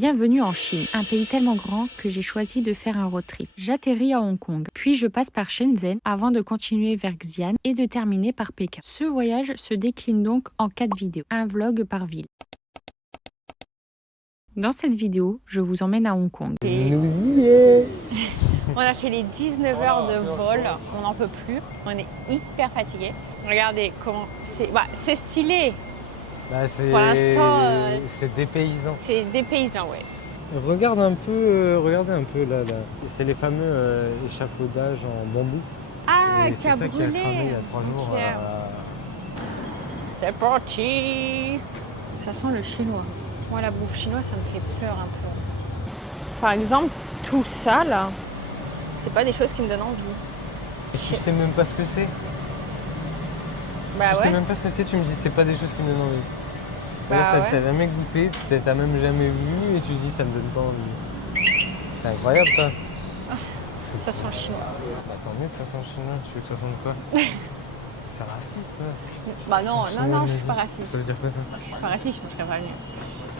Bienvenue en Chine, un pays tellement grand que j'ai choisi de faire un road trip. J'atterris à Hong Kong, puis je passe par Shenzhen avant de continuer vers Xi'an et de terminer par Pékin. Ce voyage se décline donc en 4 vidéos, un vlog par ville. Dans cette vidéo, je vous emmène à Hong Kong. Nous y est. On a fait les 19 heures de vol, on n'en peut plus, on est hyper fatigué. Regardez comment c'est stylé. Bah, Pour l'instant, c'est dépaysant. c'est dépaysant, ouais. Regardez un peu là. C'est les fameux échafaudages en bambou. Ah, Et qui c'est a ça qui a brûlé. cramé il y a 3 jours. Ok. C'est parti. Ça sent le chinois. Moi, la bouffe chinoise, ça me fait peur un peu. Par exemple, tout ça là, c'est pas des choses qui me donnent envie. Tu sais même pas ce que c'est. Bah Tu sais ouais. même pas ce que c'est, tu me dis c'est pas des choses qui me donnent envie. Bah Là, ouais. t'as jamais goûté, t'as même jamais vu et tu dis ça me donne pas envie. C'est incroyable toi. Ça sent le chinois. Bah, tant mieux que ça sent chinois, tu veux que ça sente quoi? C'est raciste toi. Bah non, Ça sent non, chinois, je mais suis pas dis. raciste. Ça veut dire quoi ça? Je suis pas raciste, je serais pas venue.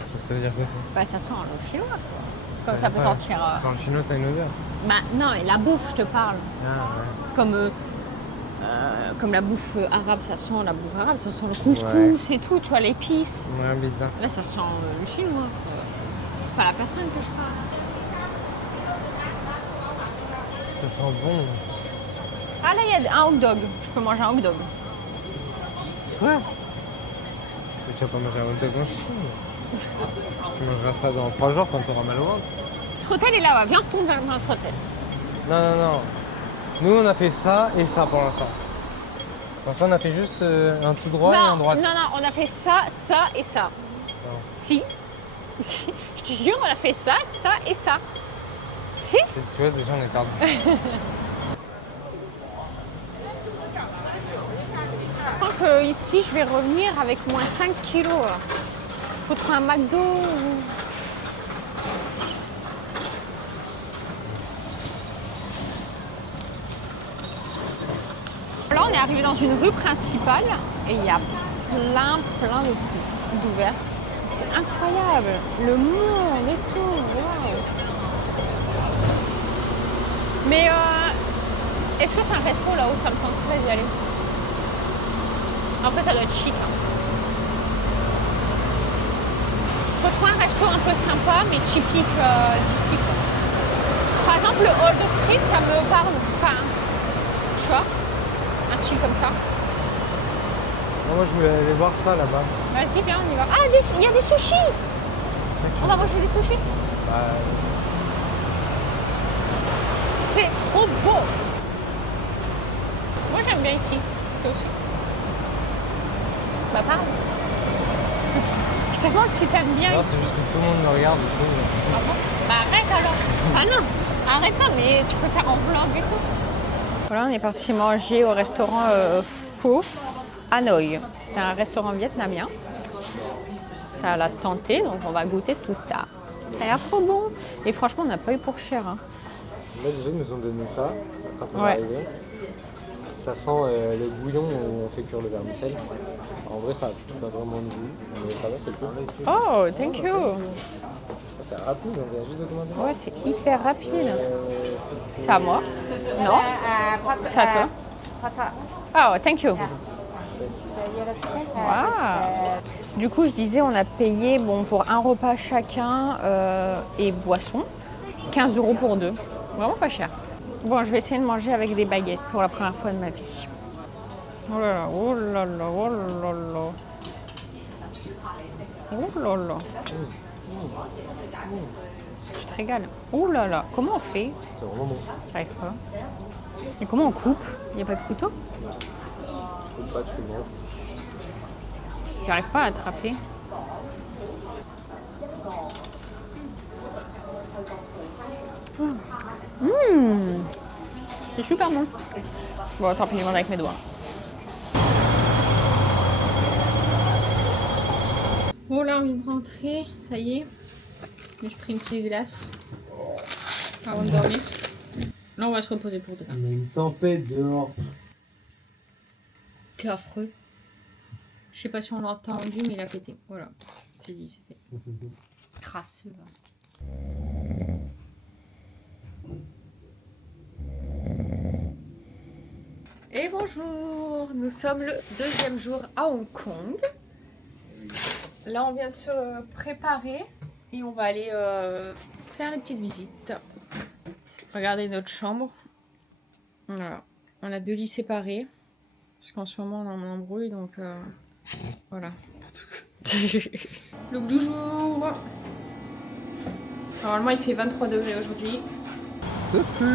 Ça veut dire quoi ça? Bah ça sent le chinois, quoi. Comme ça peut pas- sentir. Quand le chinois ça a une odeur. Bah non, et la bouffe, je te parle. Ah Comme la bouffe arabe, ça sent la bouffe arabe, ça sent le couscous et tout, tu vois, l'épice. ouais. Ouais, bizarre. Là, ça sent le chinois. C'est pas la personne que je parle. Ça sent bon. Ah là, il y a un hot dog. Je peux manger un hot dog. Quoi? Mais tu vas pas manger un hot dog en Chine. Tu mangeras ça dans 3 jours quand t'auras mal au ventre. Notre hôtel est là-bas. Viens, on retourne vers notre hôtel. Non. Nous on a fait ça et ça pour l'instant. Pour l'instant on a fait juste un tout droit et un droit. non, on a fait ça, ça et ça. Non. Si. Si. Je te jure, on a fait ça, ça et ça. Si. Tu vois déjà on est perdu. Je crois qu'ici, je vais revenir avec moins 5 kilos. Faut trouver un McDo ou... Là, on est arrivé dans une rue principale et il y a plein de trucs d'ouverts. C'est incroyable. Le monde et tout. Wow. Mais est-ce que c'est un resto là-haut? Ça me tenterait d'y aller. Après, ça doit être chic. Hein. Faut trouver un resto un peu sympa, mais typique d'ici. Par exemple, le Old Street, ça me parle. Enfin, tu vois, un style comme ça. Non, moi je voulais aller voir ça là-bas. Vas-y, viens, on y va. Ah, il y a des sushis. C'est ça que On va manger des sushis. Bah, C'est trop beau. Moi, j'aime bien ici. Toi aussi. Bah, parle. Je te demande si t'aimes bien non, ici. c'est juste que tout le monde me regarde du coup. Ah bon? Bah arrête alors. Ah non, arrête pas, mais tu peux faire en vlog et tout. Voilà, on est parti manger au restaurant Pho Hanoï. C'était un restaurant vietnamien. Ça l'a tenté, donc on va goûter tout ça. Ça a l'air trop bon. Et franchement, on n'a pas eu pour cher. Hein. Là déjà ils nous ont donné ça quand on Ouais. est arrivé. Ça sent le bouillon où on fait cuire le vermicelle. En vrai ça n'a pas vraiment de goût, mais ça va, c'est cool. Oh, thank you. C'est rapide, on vient juste de commander. Ouais, c'est hyper rapide. Ça, c'est- C'est à moi? Non? C'est à toi? Oh, thank you. Wow. Du coup, je disais, on a payé pour un repas chacun et boisson, 15 € pour deux. Vraiment pas cher. Bon, je vais essayer de manger avec des baguettes pour la première fois de ma vie. Oh là là, oh là là, oh là là. Oh là là. Tu te régales. Oh là là, comment on fait? C'est vraiment bon. J'arrive pas. Et comment on coupe? Il n'y a pas de couteau? Tu coupes pas, tu manges. J'arrive pas à attraper. C'est super bon. Bon, tant pis, je mange avec mes doigts. Bon, là, on vient de rentrer, ça y est. J'ai pris une petite glace avant de dormir. Là, on va se reposer pour demain. Il y a une tempête dehors. C'est affreux. Je sais pas si on l'a entendu, mais il a pété. Voilà, c'est dit, c'est fait. Crasseux, là. Et bonjour, nous sommes le 2e jour à Hong Kong. Là on vient de se préparer et on va aller faire les petites visites. Regardez notre chambre. Voilà. On a 2 lits séparés. Parce qu'en ce moment on est en embrouille donc voilà. Look du jour. Normalement il fait 23 degrés aujourd'hui. Coucou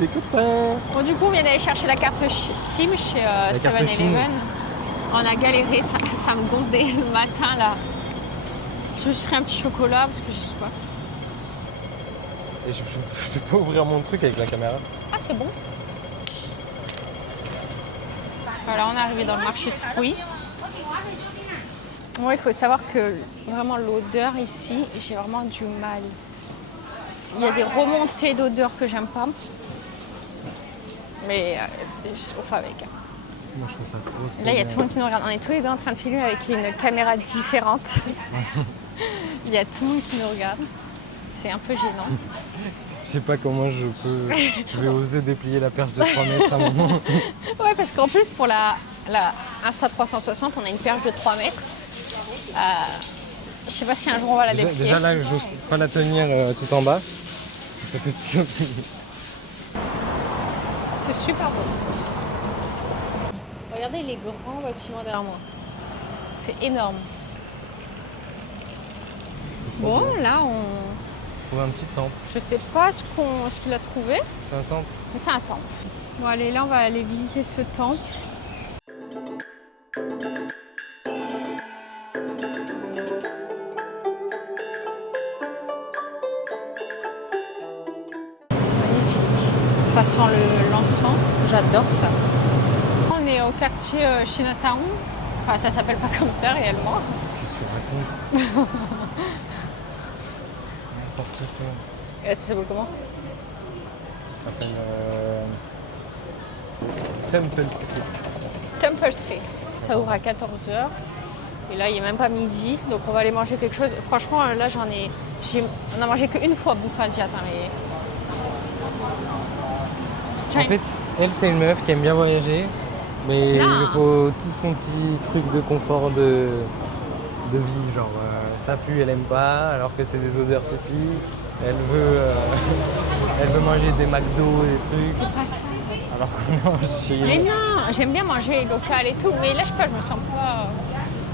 les copains. Bon, du coup, on vient d'aller chercher la carte SIM chez 7-Eleven. On a galéré, ça me gonflait le matin là. Je me suis pris un petit chocolat parce que j'ai soif. Et je peux pas ouvrir mon truc avec la caméra. Ah, c'est bon. Voilà, on est arrivé dans le marché de fruits. Bon, il faut savoir que vraiment l'odeur ici, j'ai vraiment du mal. Il y a des remontées d'odeur que j'aime pas. Mais on fait avec. Moi je trouve ça trop Là, il y a tout le monde qui nous regarde. On est tous les deux en train de filmer avec une caméra différente. Il y a tout le monde qui nous regarde. C'est un peu gênant. Je sais pas comment je vais oser déplier la perche de 3 mètres à un moment. Ouais, parce qu'en plus, pour la Insta360, on a une perche de 3 mètres. Je sais pas si un jour on va la déplier. Déjà là, j'ose pas la tenir tout en bas. Ça fait ça. C'est super beau. Regardez les grands bâtiments derrière moi. C'est énorme. Bon, là, on... Trouver un petit temple. Je sais pas ce qu'il a trouvé, C'est un temple. mais c'est un temple. Bon, allez, là, on va aller visiter ce temple. Ça sent l'encens, j'adore ça. On est au quartier Chinatown. Enfin, ça s'appelle pas comme ça réellement. Qu'est-ce que tu racontes? N'importe quoi. Et ça s'appelle comment? Ça s'appelle Temple Street. Temple Street. Ça ouvre à 14h. Et là, il n'est même pas midi. Donc, on va aller manger quelque chose. Franchement, là, on a mangé qu'une fois bouffe asiatique. Mais... En fait, elle, c'est une meuf qui aime bien voyager, mais Non. il faut tout son petit truc de confort de vie. Genre, ça pue, elle aime pas, alors que c'est des odeurs typiques. Elle veut manger des McDo, des trucs. c'est pas ça. Alors qu'on mange chez Mais nous. non, j'aime bien manger local et tout. Mais là, je sais pas, je me sens pas...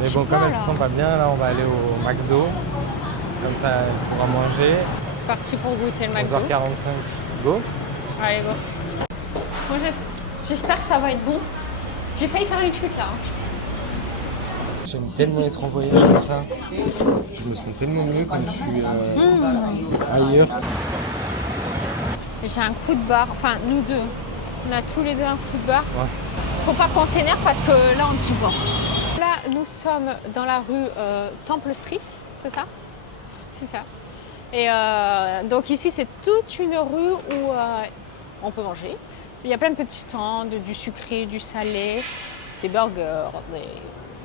Mais je bon, sais comme pas, elle là. se sent pas bien, là, on va aller au McDo. Comme ça, elle pourra manger. C'est parti pour goûter le McDo. 11h45, go. Allez, go. Moi, j'espère que ça va être bon. J'ai failli faire une chute là. J'aime tellement être en voyage comme ça. Je me sens tellement mieux quand je suis ailleurs. J'ai un coup de barre. Enfin, nous deux. On a tous les deux un coup de barre. Ouais. Faut pas qu'on s'énerve parce que là, on divorce. Là, nous sommes dans la rue Temple Street, c'est ça? C'est ça. Et donc ici, c'est toute une rue où on peut manger. Il y a plein de petits stands, du sucré, du salé, des burgers,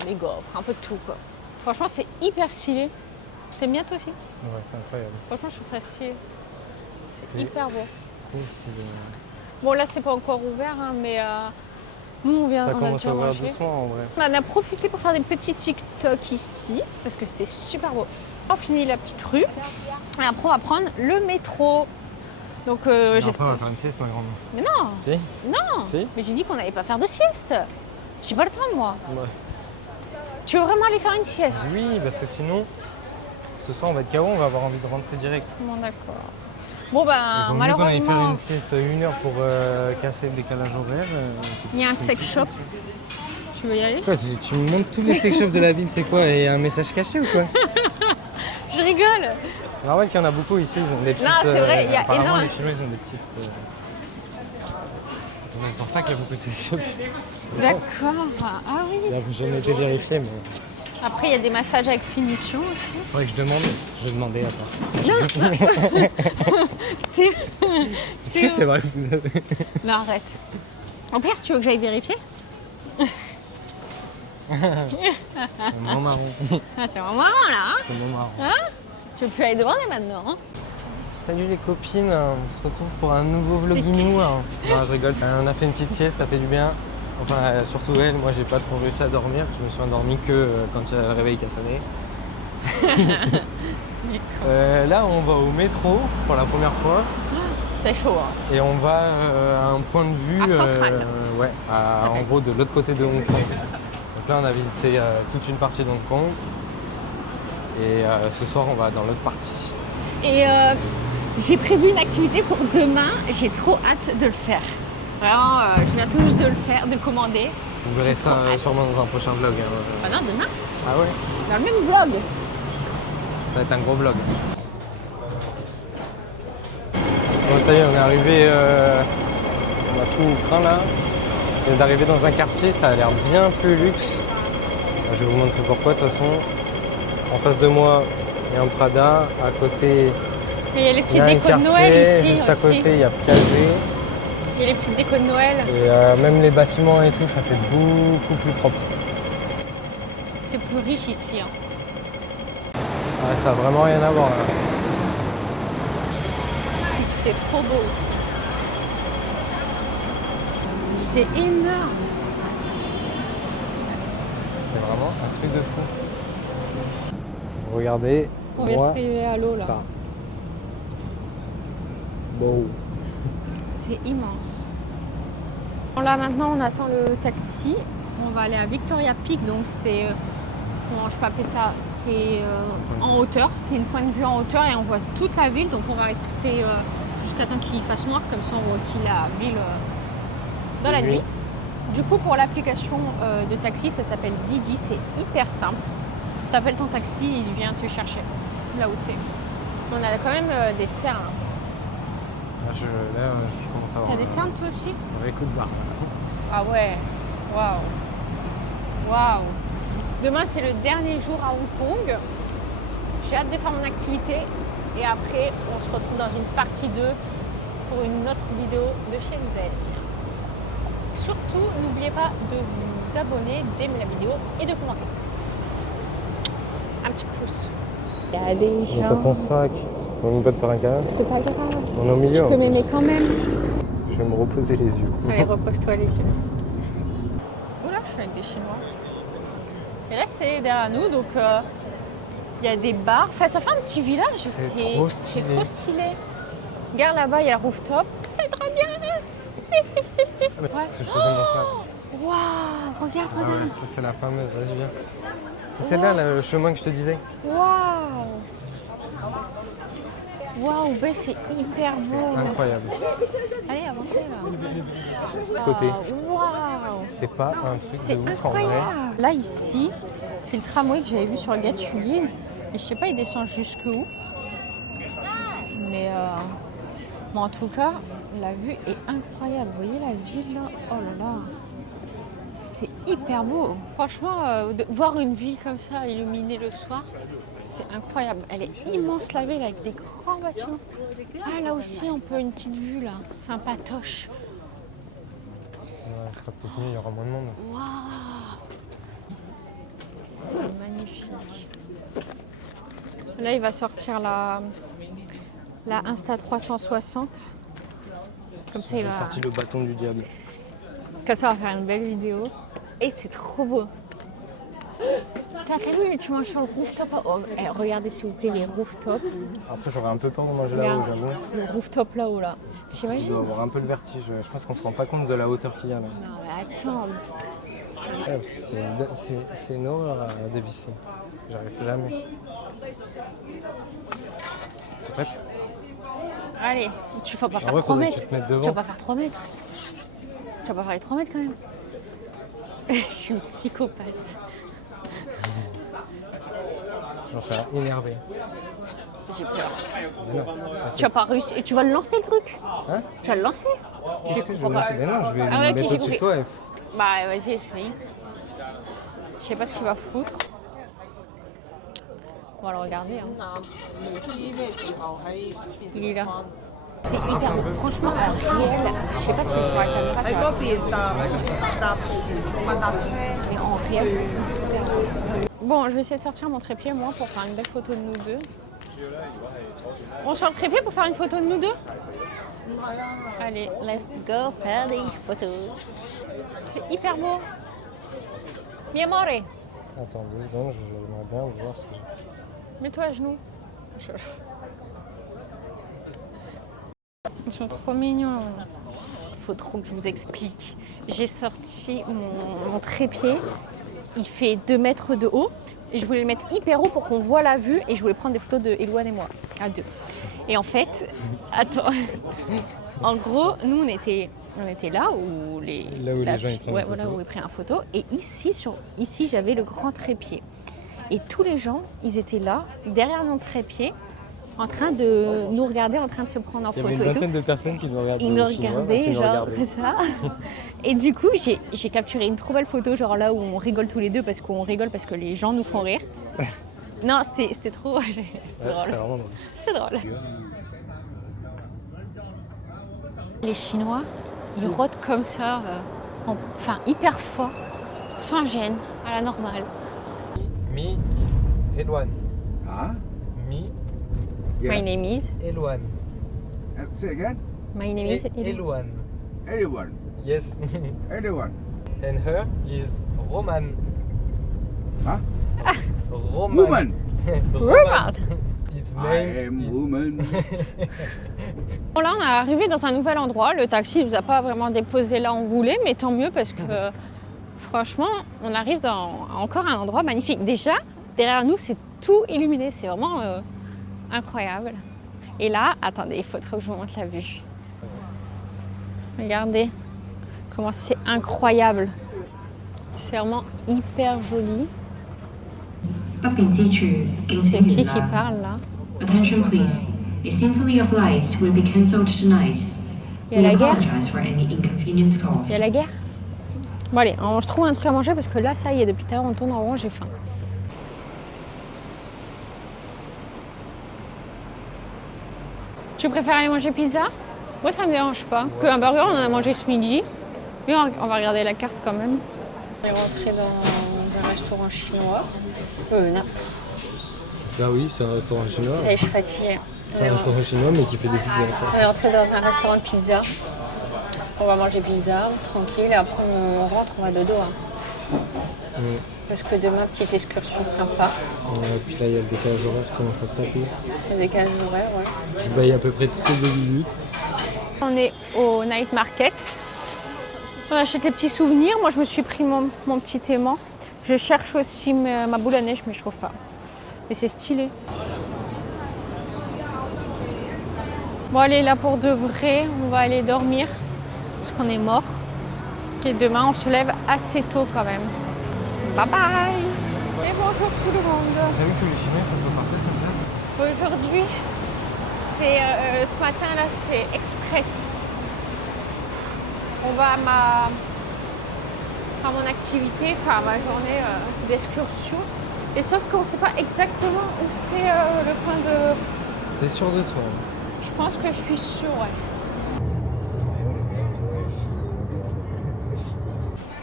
des gaufres, un peu de tout quoi. Franchement, c'est hyper stylé. T'aimes bien toi aussi? Ouais, c'est incroyable. Franchement, je trouve ça stylé. C'est Hyper beau. trop stylé. Bon, là, c'est pas encore ouvert, hein, mais nous, on Ça a commence déjà à ouvrir mangé. doucement en vrai. On en a profité pour faire des petits TikTok ici, parce que c'était super beau. On finit la petite rue, et après, on va prendre le métro. Donc, Après, on j'espère. va faire une sieste, ma grande. Mais non, Si? non. Si? Mais j'ai dit qu'on n'allait pas faire de sieste. J'ai pas le temps, moi. Ouais. Tu veux vraiment aller faire une sieste? Oui, parce que sinon, ce soir, on va être KO, on va avoir envie de rentrer direct. Bon, d'accord. Bon, ben, Il vaut mieux qu'on aille faire malheureusement, une sieste 1 heure pour casser le décalage horaire. il y a un sex shop. Tu veux y aller? Quoi, tu me montres tous les sex shops de la ville, c'est quoi? Et un message caché ou quoi? Je rigole. C'est normal qu'il y en a beaucoup ici, ils ont des petites... Non, c'est vrai, il y a apparemment, énorme- les Chinois, ils ont des petites... C'est pour ça qu'il y a beaucoup de sex shops. D'accord. Ah oui. J'ai jamais été vérifié, mais... Après, il y a des massages avec finition aussi. Faudrait que je demande. Je vais demander, attends. Est-ce que c'est vrai que vous avez... Mais arrête. En pire, tu veux que j'aille vérifier? C'est moins marrant. Ah, c'est vraiment marrant là, hein? C'est moins marrant. Tu veux plus aller demander maintenant, hein? Salut les copines, on se retrouve pour un nouveau vloginou. Non, je rigole. On a fait une petite sieste, ça fait du bien. Enfin, surtout elle, moi j'ai pas trop réussi à dormir. Je me suis endormi que quand il y a le réveil qui a sonné. Là, on va au métro pour la première fois. C'est chaud, hein. Et on va à un point de vue. À Centrale. Ouais, en gros de l'autre côté de Hong Kong. Donc là, on a visité toute une partie de Hong Kong. Et ce soir, on va dans l'autre partie. Et j'ai prévu une activité pour demain. J'ai trop hâte de le faire. Vraiment, je viens tout juste de le faire, de le commander. Vous verrez ça sûrement dans un prochain vlog. Ah non, demain, Ah ouais? dans le même vlog. Ça va être un gros vlog. Bon, ça y est, on est arrivé. On a pris le train là. On vient d'arriver dans un quartier, ça a l'air bien plus luxe. Je vais vous montrer pourquoi de toute façon. En face de moi, il y a un Prada. À côté, Mais il y a les il y petites a un décos de quartier. Noël ici Juste à aussi. côté, il y a Piaget. Il y a les petites décos de Noël. Et même les bâtiments et tout, ça fait beaucoup plus propre. C'est plus riche ici, hein. Ouais, ça a vraiment rien à voir là. C'est trop beau ici. C'est énorme. C'est vraiment un truc de fou. Vous regardez, On vient moi, de priver à l'eau là. ça. Wow. C'est immense. Bon, là maintenant on attend le taxi. On va aller à Victoria Peak, donc c'est comment je peux appeler ça, c'est en hauteur, c'est une point de vue en hauteur et on voit toute la ville, donc on va rester jusqu'à temps qu'il fasse noir, comme ça on voit aussi la ville dans la nuit. Du coup pour l'application de taxi, ça s'appelle Didi, c'est hyper simple. Tu appelles ton taxi, il vient te chercher là où tu es. On a quand même des cernes. Là, je commence à avoir T'as des cernes toi aussi? un vrai coup de barre. Ah ouais, waouh, waouh. Demain c'est le dernier jour à Hong Kong. J'ai hâte de faire mon activité et après on se retrouve dans une partie 2 pour une autre vidéo de Shenzhen. Surtout n'oubliez pas de vous abonner, d'aimer la vidéo et de commenter. Un petit pouce. Il y a des J'ai pas gens. ton sac. On va même pas te faire un câlin. C'est pas grave. On est au milieu. Tu peux m'aimer quand même. Je vais me reposer les yeux. Allez, repose-toi les yeux. Oula, je suis avec des Chinois. Et là, c'est derrière nous, donc il y a des bars. Enfin, ça fait un petit village. C'est trop stylé. C'est trop stylé. Regarde là-bas, il y a le rooftop. C'est trop bien. Ouais. Je faisais mon snap. Waouh, regarde, Ah ouais, regarde. ça c'est la fameuse, vas-y viens. C'est celle-là, le chemin que je te disais. Waouh. Waouh, ben c'est hyper beau. Incroyable. Allez, avancez là. Côté. Waouh. C'est pas un truc C'est de ouf en vrai. incroyable. Là, ici, c'est le tramway que j'avais vu sur le Gatulier. Et je sais pas, il descend jusqu'où. Mais bon, en tout cas, la vue est incroyable. Vous voyez la ville là? Oh là là. C'est hyper beau. Franchement, de voir une ville comme ça illuminée le soir, c'est incroyable. Elle est immense la ville avec des grands bâtiments. Ah là aussi, on peut une petite vue là. Sympatoche. Ouais, ce sera peut-être mieux, il y aura moins de monde. Waouh. C'est magnifique. Là, il va sortir la Insta 360. Comme ça, il J'ai va... sorti le bâton du diable. Comme ça, on va faire une belle vidéo. Et c'est trop beau. T'as vu, tu manges sur le rooftop. Oh, regardez s'il vous plaît les rooftops. Après, j'aurais un peu peur de manger là-haut, Regarde, j'avoue. le rooftop là-haut là. Je T'imagines? dois avoir un peu le vertige. Je pense qu'on se rend pas compte de la hauteur qu'il y a là. Non mais attends. Ouais, parce que c'est une horreur à dévisser. J'arrive jamais. T'es prête? Allez, tu vas pas En faire vrai, 3 faudrait que mètres. tu te mettes Tu vas devant. pas faire 3 mètres. Tu vas pas faire les 3 mètres quand même. Je suis une psychopathe. Je vais en faire énervé. J'ai peur. Mais non, Tu vas pas réussir. Et tu vas le lancer le truc? Hein? Tu vas le lancer? Qu'est-ce que je vais lancer? Mais non, je vais Ah ouais, me ok, mettre j'ai au-dessus de compris. toi et Bah vas-y, essaye. Je sais pas ce qu'il va foutre. On va le regarder. Hein. Il est là. C'est hyper beau. Franchement, en réel, je sais pas si sur la caméra ça va. Mais en réel, c'est hyper beau. Bon, je vais essayer de sortir mon trépied, moi, pour faire une belle photo de nous deux. On sort le trépied pour faire une photo de nous deux? Allez, let's go faire des photos. C'est hyper beau. Mi amore, Attends 2 secondes, j'aimerais bien voir ce que... mets-toi à genoux. Ils sont trop mignons. Faut trop que je vous explique. J'ai sorti mon trépied. Il fait 2 mètres de haut. Et je voulais le mettre hyper haut pour qu'on voit la vue. Et je voulais prendre des photos de Elouane et moi, à 2. Et en fait, attends. En gros, nous, on était là où les gens ils prennent ouais, une voilà, photo. où ils prennent une photo. Et ici, j'avais le grand trépied. Et tous les gens, ils étaient là, derrière mon trépied, en train de nous regarder, en train de se prendre en Il y photo. avait une Et tout. vingtaine de personnes qui nous regardaient. Ils nous regardaient, genre comme ça. Et du coup, j'ai capturé une trop belle photo, genre là où on rigole tous les deux parce qu'on rigole parce que les gens nous font rire. Non, c'était trop drôle. C'était vraiment drôle. C'était drôle. Les Chinois, ils rôdent comme ça, enfin hyper fort, sans gêne, à la normale. Me is Elouane. Huh? Me, My name is. Elouane. Say again? My name is. Elouane. Anyone. Yes. Anyone. And her is Roman. Huh? Roman. Woman. Roman. Its I name am is... woman. Bon, là, on est arrivé dans un nouvel endroit. Le taxi ne nous a pas vraiment déposé là où on voulait, mais tant mieux parce que franchement, on arrive dans encore un endroit magnifique. Déjà, derrière nous, c'est tout illuminé. C'est vraiment incroyable. Et là, attendez, il faut trop que je vous montre la vue. Regardez comment c'est incroyable. C'est vraiment hyper joli. C'est qui parle là? Attention please. A symphony of lights will be cancelled tonight. Il y a We la guerre. apologize for any inconvenience Il y a caused. la guerre. Bon allez, on se trouve un truc à manger parce que là, ça y est, depuis tout à l'heure, on tourne en rond, j'ai faim. Tu préfères aller manger pizza? Moi, ça me dérange pas. Que un burger, on en a mangé ce midi. Mais on va regarder la carte quand même. On est rentré dans un restaurant chinois. Non, Bah oui, c'est un restaurant chinois. ça y est, je suis fatiguée. C'est un restaurant chinois mais qui fait des pizzas. On est rentré dans un restaurant de pizza. On va manger pizza, tranquille. Et après, on rentre, on va dodo. Hein. Ouais. Parce que demain, petite excursion sympa. Puis là, il y a le décalage horaire qui commence à taper. Le décalage horaire, ouais. Je baille à peu près toutes les 2 minutes. On est au night market. On achète les petits souvenirs. Moi, je me suis pris mon petit aimant. Je cherche aussi ma boule à neige, mais je trouve pas. Mais c'est stylé. Bon, allez, là pour de vrai, on va aller dormir. Parce qu'on est mort. Et demain, on se lève assez tôt quand même. Bye bye. Et bonjour tout le monde. T'as vu que tous les Chinois, ça se voit partir comme ça? Aujourd'hui, c'est ce matin là, c'est express. On va à mon activité, enfin à ma journée d'excursion. Et sauf qu'on ne sait pas exactement où c'est le point de. T'es sûr de toi? Je pense que je suis sûre, ouais.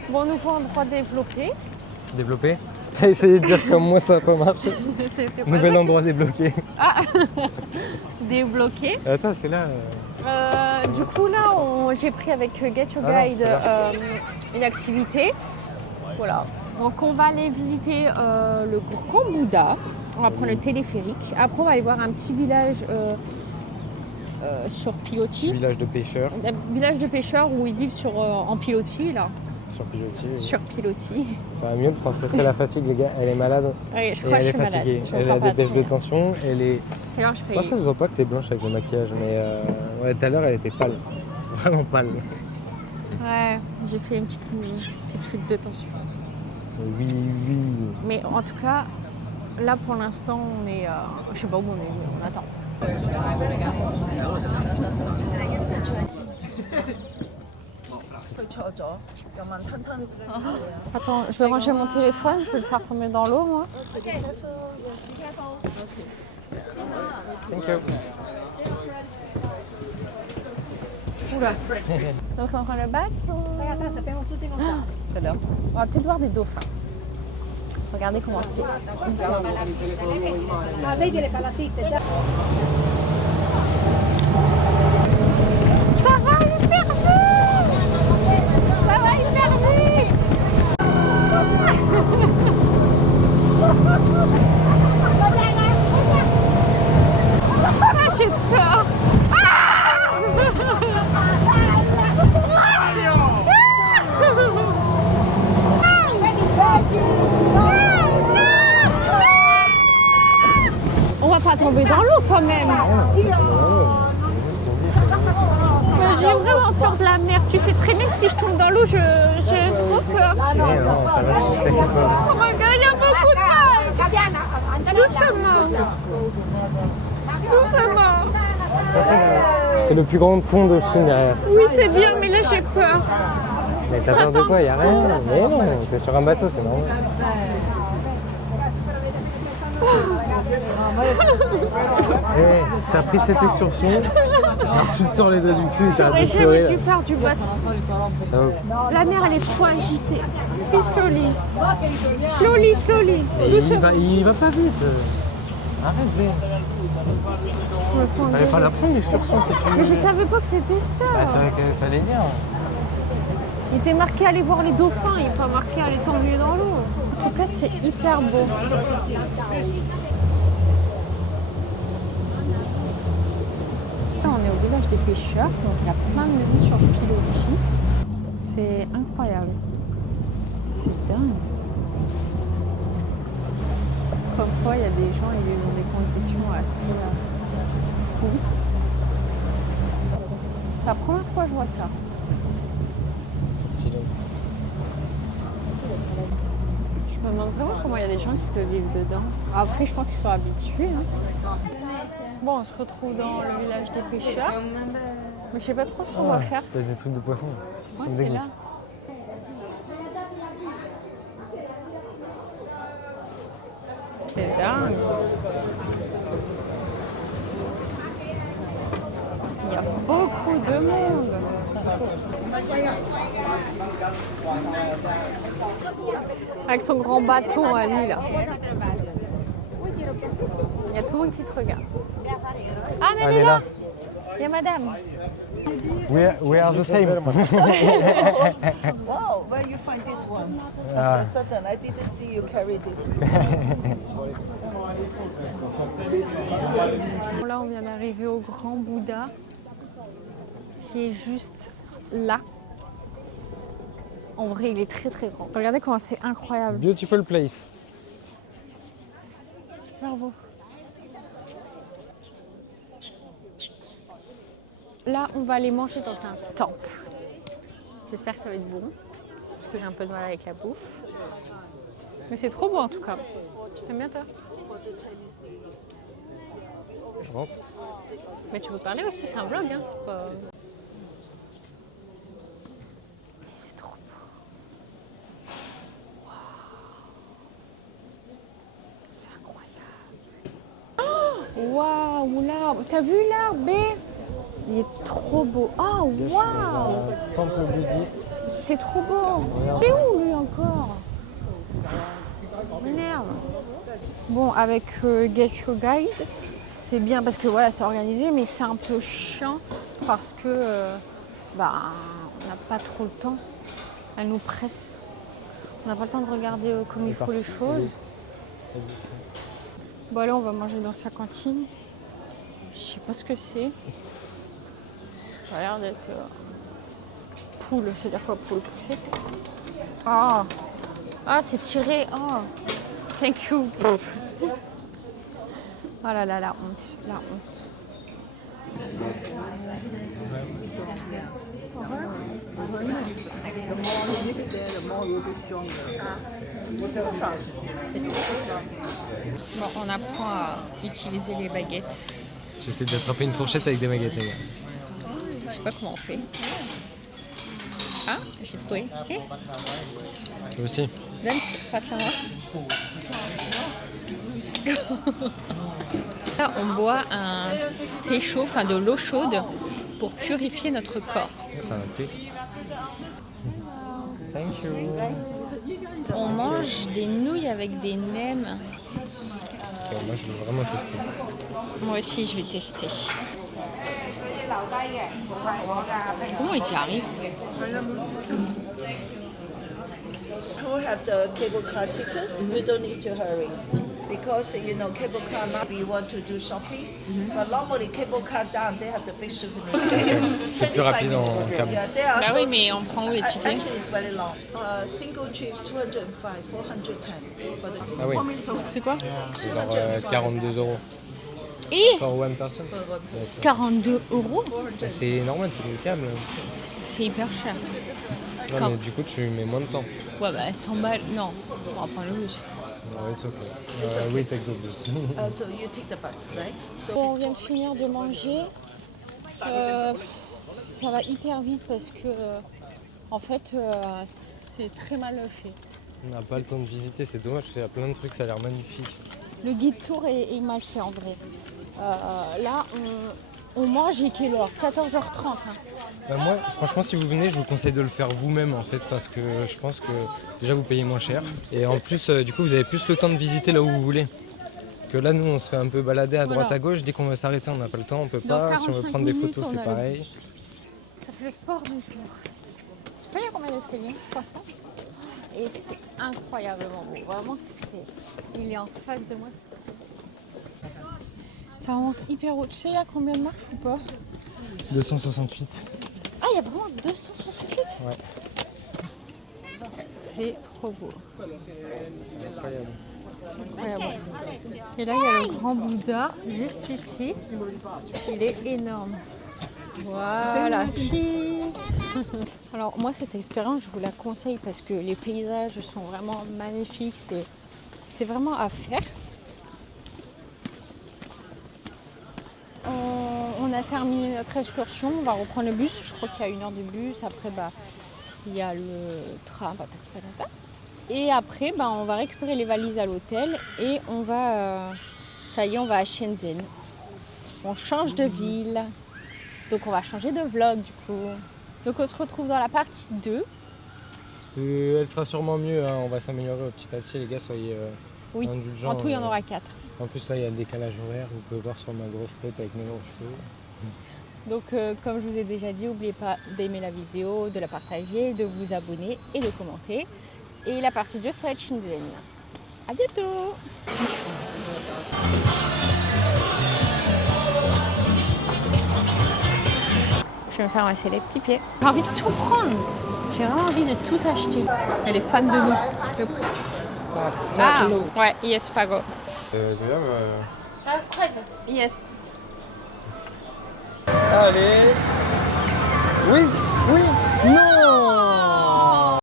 Bon, nouveau endroit développé. Développé? T'as essayé de dire comme moi, ça n'a pas marché. C'était pas Nouvel ça. endroit débloqué. Débloqué. Attends, c'est là. Du coup, là, j'ai pris avec Get Your Ah non, Guide c'est là. une activité. Voilà. Donc, on va aller visiter le Grand Bouddha. On va prendre le téléphérique. Après, on va aller voir un petit village sur pilotis. Village de pêcheurs. Un village de pêcheurs où ils vivent en pilotis, là. Sur pilotis. Sur pilotis. Ça va mieux le français. C'est la fatigue, les gars. Elle est malade. Oui, je Et crois que elle je est suis malade. fatiguée. Je me Elle sens a pas des baisses très de bien. tension. Elle est. Tout à l'heure, je fais... Moi, ça se voit pas que t'es blanche avec le maquillage, mais ouais, tout à l'heure, elle était pâle. Vraiment pâle. Ouais, j'ai fait une petite chute de tension. Oui, oui. Mais en tout cas, là pour l'instant, on est. Je sais pas où on est, mais on attend. Attends, je vais ranger mon téléphone, je vais le faire tomber dans l'eau, moi. Thank you. Oula. Donc on prend le bateau. J'adore. On va peut-être voir des dauphins. Regardez comment c'est hyper beau. j'ai peur. On va pas tomber dans l'eau quand même. J'ai vraiment peur de la mer. Tu sais très bien que si je tombe dans l'eau, j'ai trop peur. Non, ça va, je t'inquiète pas. Oh my god, il y a beaucoup de vagues. Doucement. Doucement. C'est le plus grand pont de Chine derrière. Oui, c'est bien, mais là j'ai peur. Mais t'as peur de quoi? Y'a rien. Mais non, t'es sur un bateau, c'est normal. Hey, t'as pris cette excursion, alors tu te sors les doigts du cul et t'arrêtes de J'aurais pleurer. jamais dû faire du bateau. Ah, La mer, elle est trop agitée. Fais slowly. Slowly, slowly. et Doucement. il va pas vite. Arrête, Blé. Je me fais Fallait engueuler. pas la prendre l'excursion si tu veux. Mais je savais pas que c'était ça. Fallait dire. Il était marqué aller voir les dauphins, il n'est pas marqué aller tomber dans l'eau. En tout cas, c'est hyper beau. Là, on est au village des pêcheurs, donc il y a plein de maisons sur pilotis. C'est incroyable. C'est dingue. Comme quoi, il y a des gens qui vivent dans des conditions assez fous. C'est la première fois que je vois ça. Stylé. Je me demande vraiment comment il y a des gens qui peuvent vivre dedans. Après, je pense qu'ils sont habitués. Hein. Bon, on se retrouve dans le village des pêcheurs. Mais je sais pas trop ce qu'on va faire. Il y a des trucs de poissons. Ouais, Des c'est gouttes. là. C'est dingue. Il y a beaucoup de monde. Avec son grand bâton à lui, là. Il y a tout le monde qui te regarde. Ah, mais elle est là. Il y a madame. We are the same. Wow, where you find this one? Ah. That's certain. I didn't see you carry this. Là, on vient d'arriver au grand Bouddha, qui est juste là. En vrai, il est très très grand. Regardez comment c'est incroyable. Beautiful place. Super beau. Là, on va aller manger dans un temple. J'espère que ça va être bon, parce que j'ai un peu de mal avec la bouffe. Mais c'est trop beau en tout cas. T'aimes bien toi? Je pense. Mais tu peux parler aussi, c'est un vlog, hein. C'est pas... C'est trop beau. Waouh. C'est incroyable. Oh, waouh, l'arbre. T'as vu l'arbre? Il est trop beau. Oh, waouh. Temple bouddhiste. C'est trop beau. Il est où lui encore? Merde. Bon, avec Get Your Guide, c'est bien parce que voilà, c'est organisé, mais c'est un peu chiant parce que on n'a pas trop le temps. Elle nous presse. On n'a pas le temps de regarder comme il faut les choses. Bon, allez, on va manger dans sa cantine. Je sais pas ce que c'est. Ça a l'air d'être poule. C'est-à-dire quoi, poule poussée? Ah, c'est tiré. Oh, thank you. Oh là là, la honte, la honte. Bon, on apprend à utiliser les baguettes. J'essaie d'attraper une fourchette avec des baguettes, les gars. Je sais pas comment on fait. Ah, j'ai trouvé. Eh, Toi aussi. donne, passe-la moi. Là, on boit un thé chaud, enfin de l'eau chaude, pour purifier notre corps. C'est un thé. Thank you. On mange des nouilles avec des nems. Attends, moi, je veux vraiment tester. Moi aussi, je vais tester. Comment ils y arrivent? Who have the cable car ticket? You don't need to hurry. because you know cable car now we want to do shopping, but normally cable car down they have the big souvenir. C'est plus rapide en câble. Yeah, they are Bah oui, so- mais on prend où les tickets? Actually, it's very long. Single trip 205, 410 for the. Ah oui, C'est quoi? c'est genre 42 €. Et For one person. For one person. 42 €. Bah, c'est normal, c'est le câble. C'est hyper cher. Non, mais du coup, tu mets moins de temps. Ouais, bah 100 balles. Non, on va prendre le bus. Ouais, c'est ok. Oui, take the bus. So you take the bus, right? So On vient de finir de manger. Ça va hyper vite parce que, en fait, c'est très mal fait. On n'a pas le temps de visiter, c'est dommage, parce qu'il y a plein de trucs, ça a l'air magnifique. Le guide tour est mal fait en vrai. Là, on mange et quelle heure? 14h30. Hein. Bah moi, franchement, si vous venez, je vous conseille de le faire vous-même en fait, parce que je pense que déjà vous payez moins cher. Et en plus, du coup, vous avez plus le temps de visiter là où vous voulez. Que là, nous, on se fait un peu balader à droite Voilà. à gauche. Dès qu'on veut s'arrêter, on n'a pas le temps, on peut Dans pas. Si on veut 45 prendre des minutes, photos, on c'est a le pareil. Ça fait le sport du jour. Je sais pas il y a combien d'escaliers, franchement. Et c'est incroyablement beau. Vraiment, il est en face de moi. Ça remonte hyper haut. Tu sais, il y a combien de marches ou pas? 268. Ah, il y a vraiment 268? Ouais. C'est trop beau. C'est incroyable. Incroyable. Et là, il y a le grand Bouddha juste ici. Il est énorme. Voilà. Alors moi, cette expérience, je vous la conseille parce que les paysages sont vraiment magnifiques. C'est vraiment à faire. On a terminé notre excursion. On va reprendre le bus. Je crois qu'il y a 1 heure de bus. Après, il y a le train, patati patata. Et après, on va récupérer les valises à l'hôtel et on va, ça y est, on va à Shenzhen. On change de ville, donc on va changer de vlog du coup. Donc on se retrouve dans la partie 2. Elle sera sûrement mieux, hein. On va s'améliorer petit à petit, les gars, soyez Oui, indulgents. en tout il y en aura 4. En plus, là, il y a le décalage horaire, vous pouvez voir sur ma grosse tête avec mes longs cheveux. Donc comme je vous ai déjà dit, n'oubliez pas d'aimer la vidéo, de la partager, de vous abonner et de commenter. Et la partie 2, ça va être Shenzhen. À bientôt! Je vais me faire masser les petits pieds. J'ai envie de tout prendre. J'ai vraiment envie de tout acheter. Elle est fan de nous. Ah, ouais, yes, Pago. Yes. Allez. Oui, oui.